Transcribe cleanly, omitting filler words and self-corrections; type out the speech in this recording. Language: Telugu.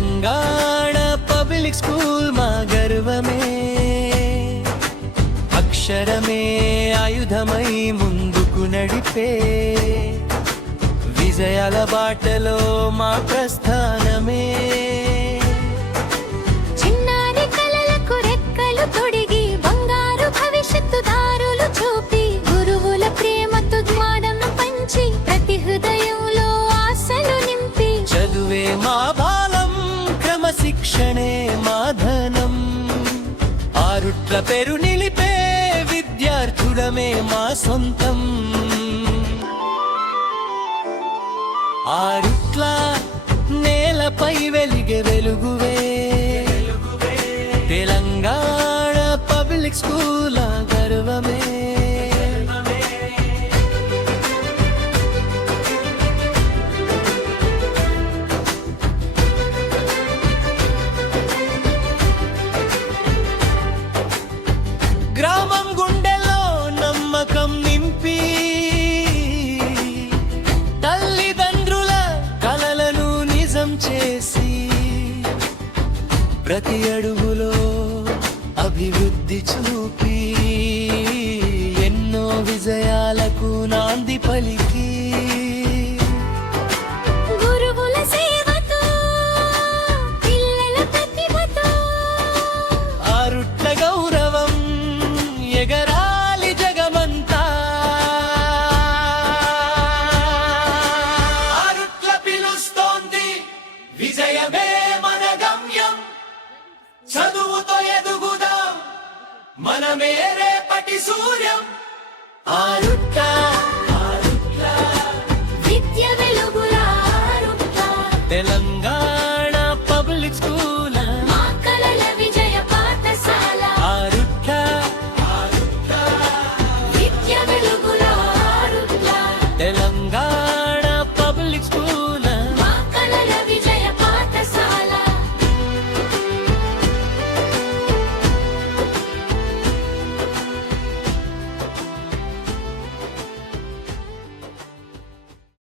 తెలంగాణ పబ్లిక్ స్కూల్ మా గర్వమే, అక్షరమే ఆయుధమై ముందుకు నడిపే, విజయాల బాటలో మా ప్రస్థానమే. చిన్నారి కలలకు రెక్కలు తొడిగి బంగారు భవిష్యత్తు దారులు చూపి, గురువుల ప్రేమతో జ్ఞానం పంచి ప్రతి హృదయంలో ఆశలు నింపి, చదువే మా బాలం క్రమశిక్షణే మా ధనం, ఆరుట్ల పేరు నిలిపే విద్యార్థులమే మా సొంతం. ఆరుట్ల నేలపై వెలిగే వెలుగువే, తెలంగాణ పబ్లిక్ స్కూల్ గర్వమే. గ్రామం గుండెలో నమ్మకం నింపి, తల్లిదండ్రుల కలలను నిజం చేసి, ప్రతి అడుగులో అభివృద్ధి చూపి, ఎన్నో విజయాలకు నాంది పలికి, గురువుల సేవతో పిల్లల ప్రతిభతో ఆరుట్ల గౌరవం ఎగరాలి జగమంతా. ఆరుట్ల పిలుస్తోంది విజయమే మన గమ్యం, చదువుతో ఎదుగుదాం మనమే రేపటి సూర్యం. ఆరుట్ల విద్య వెలుగుల ఆరుట్ల తెలంగాణ